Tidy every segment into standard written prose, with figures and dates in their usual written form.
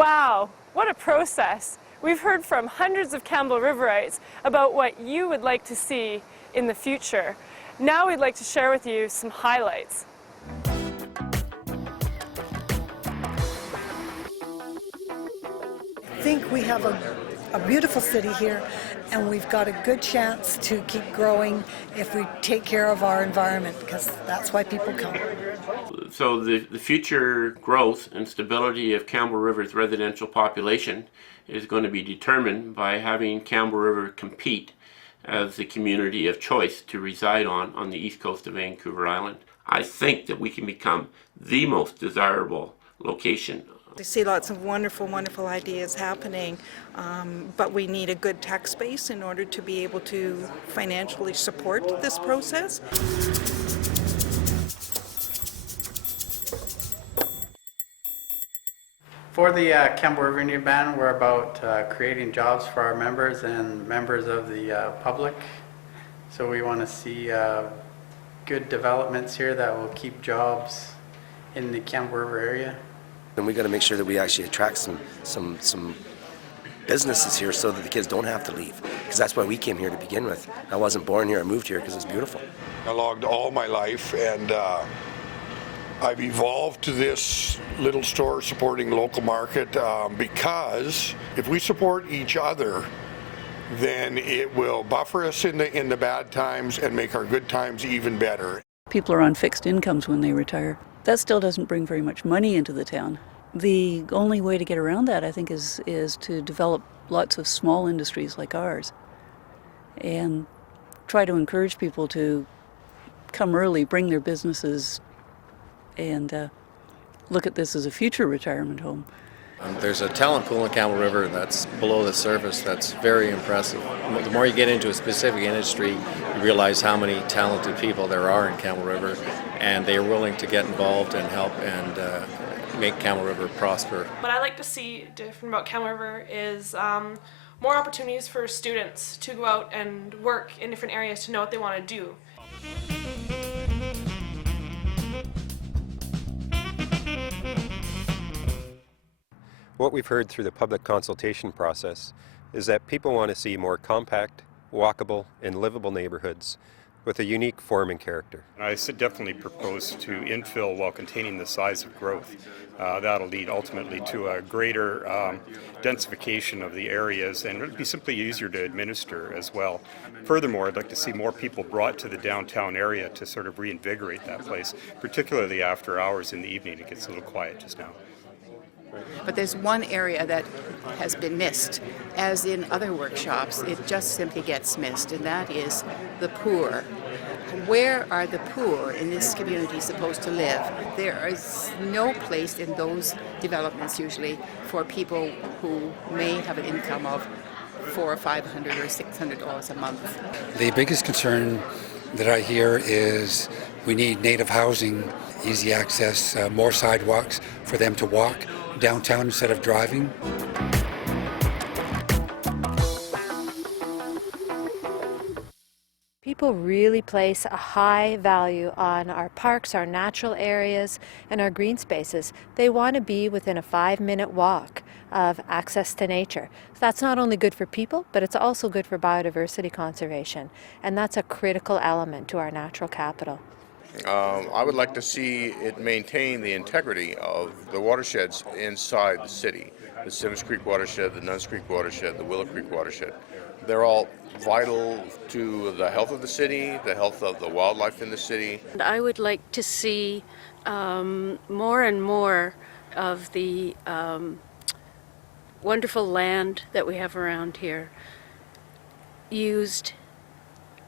Wow, what a process. We've heard from hundreds of Campbell Riverites about what you would like to see in the future. Now we'd like to share with you some highlights. I think we have a beautiful city here, and we've got a good chance to keep growing if we take care of our environment, because that's why people come. So the future growth and stability of Campbell River's residential population is going to be determined by having Campbell River compete as the community of choice to reside on the east coast of Vancouver Island. I think that we can become the most desirable location. I see lots of wonderful, wonderful ideas happening, but we need a good tax base in order to be able to financially support this process. For the Campbell River Indian Band, we're about creating jobs for our members and members of the public. So we want to see good developments here that will keep jobs in the Campbell River area. And we got to make sure that we actually attract some businesses here so that the kids don't have to leave, because that's why we came here to begin with. I wasn't born here, I moved here because it's beautiful. I logged all my life, and I've evolved to this little store supporting local market because if we support each other, then it will buffer us in the bad times and make our good times even better. People are on fixed incomes when they retire. That still doesn't bring very much money into the town. The only way to get around that, I think, is to develop lots of small industries like ours and try to encourage people to come early, bring their businesses, and look at this as a future retirement home. There's a talent pool in Campbell River that's below the surface that's very impressive. The more you get into a specific industry, you realize how many talented people there are in Campbell River, and they are willing to get involved and help and make Campbell River prosper. What I like to see different about Campbell River is more opportunities for students to go out and work in different areas to know what they want to do. What we've heard through the public consultation process is that people want to see more compact, walkable, and livable neighborhoods with a unique form and character. I definitely propose to infill while containing the size of growth. That'll lead ultimately to a greater densification of the areas, and it'll be simply easier to administer as well. Furthermore, I'd like to see more people brought to the downtown area to sort of reinvigorate that place, particularly after hours in the evening. It gets a little quiet just now. But there's one area that has been missed, as in other workshops. It just simply gets missed, and that is the poor. Where are the poor in this community supposed to live? There is no place in those developments usually for people who may have an income of $400 or $500 or $600 a month. The biggest concern that I hear is we need native housing, easy access, more sidewalks for them to walk downtown instead of driving. People really place a high value on our parks, our natural areas, and our green spaces. They want to be within a 5-minute walk of access to nature. That's not only good for people, but it's also good for biodiversity conservation, and that's a critical element to our natural capital. I would like to see it maintain the integrity of the watersheds inside the city. The Sims Creek watershed, the Nuns Creek watershed, the Willow Creek watershed. They're all vital to the health of the city, the health of the wildlife in the city. And I would like to see more and more of the wonderful land that we have around here used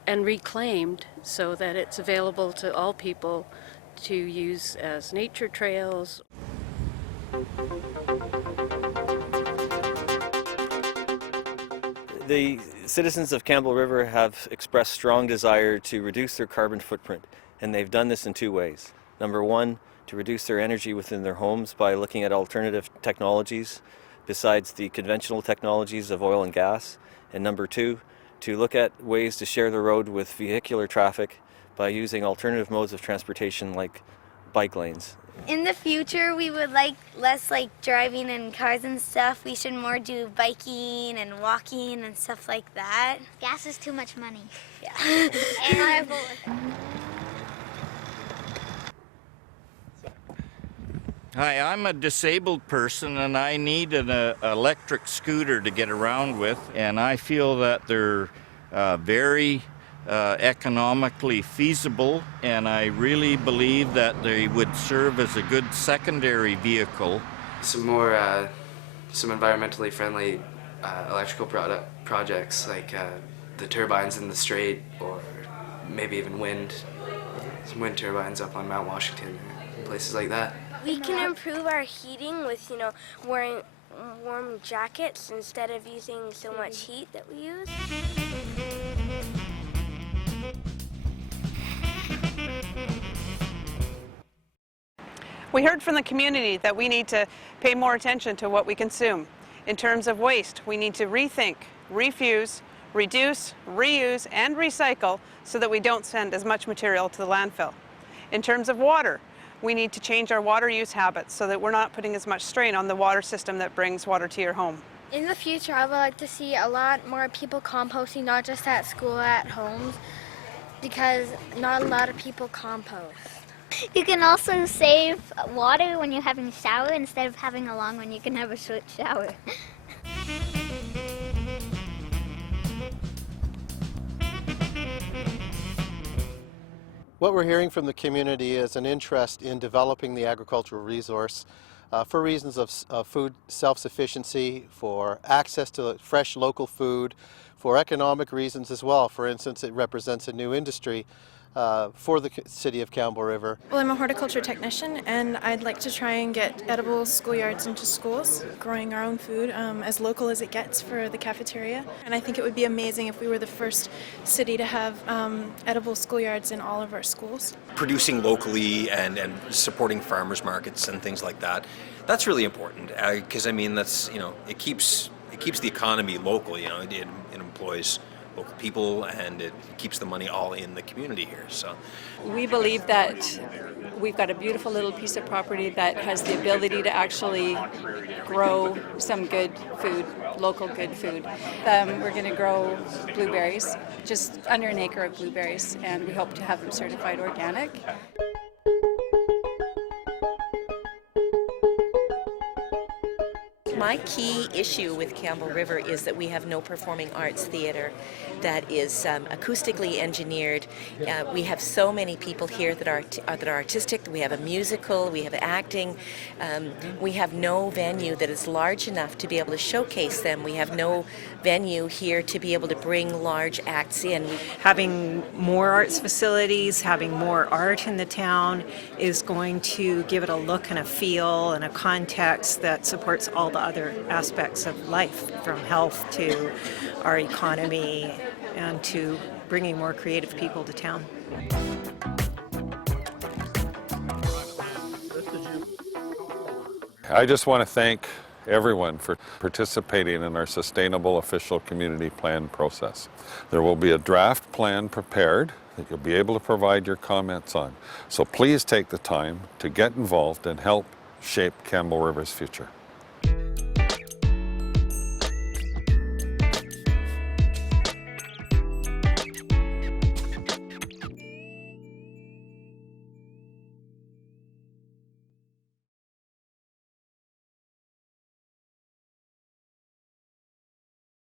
and reclaimed so that it's available to all people to use as nature trails. The citizens of Campbell River have expressed strong desire to reduce their carbon footprint, and they've done this in two ways. Number one, to reduce their energy within their homes by looking at alternative technologies besides the conventional technologies of oil and gas. And number two, to look at ways to share the road with vehicular traffic by using alternative modes of transportation like bike lanes. In the future, we would like less like driving in cars and stuff. We should more do biking and walking and stuff like that. Gas is too much money. Yeah. And I vote with it. Hi, I'm a disabled person and I need an electric scooter to get around with, and I feel that they're very economically feasible, and I really believe that they would serve as a good secondary vehicle. Some more, some environmentally friendly electrical projects like the turbines in the strait, or maybe even some wind turbines up on Mount Washington, places like that. We can improve our heating with, wearing warm jackets instead of using so much heat that we use. We heard from the community that we need to pay more attention to what we consume. In terms of waste, we need to rethink, refuse, reduce, reuse, and recycle so that we don't send as much material to the landfill. In terms of water, we need to change our water use habits so that we're not putting as much strain on the water system that brings water to your home. In the future, I would like to see a lot more people composting, not just at school, at homes, because not a lot of people compost. You can also save water when you're having a shower instead of having a long one. You can have a short shower. What we're hearing from the community is an interest in developing the agricultural resource for reasons of food self-sufficiency, for access to fresh local food, for economic reasons as well. For instance, it represents a new industry for the city of Campbell River. Well, I'm a horticulture technician, and I'd like to try and get edible schoolyards into schools, growing our own food as local as it gets for the cafeteria. And I think it would be amazing if we were the first city to have edible schoolyards in all of our schools. Producing locally and supporting farmers markets and things like that, that's really important, because I mean, that's, it keeps the economy local. It employs local people, and it keeps the money all in the community here. So we believe that we've got a beautiful little piece of property that has the ability to actually grow some good food, local good food. We're going to grow blueberries, just under an acre of blueberries, and we hope to have them certified organic. My key issue with Campbell River is that we have no performing arts theatre that is acoustically engineered. We have so many people here that are artistic. We have a musical, we have acting. We have no venue that is large enough to be able to showcase them. We have no venue here to be able to bring large acts in. Having more arts facilities, having more art in the town is going to give it a look and a feel and a context that supports all the other aspects of life, from health to our economy and to bringing more creative people to town. I just want to thank everyone for participating in our Sustainable Official Community Plan process. There will be a draft plan prepared that you'll be able to provide your comments on. So please take the time to get involved and help shape Campbell River's future.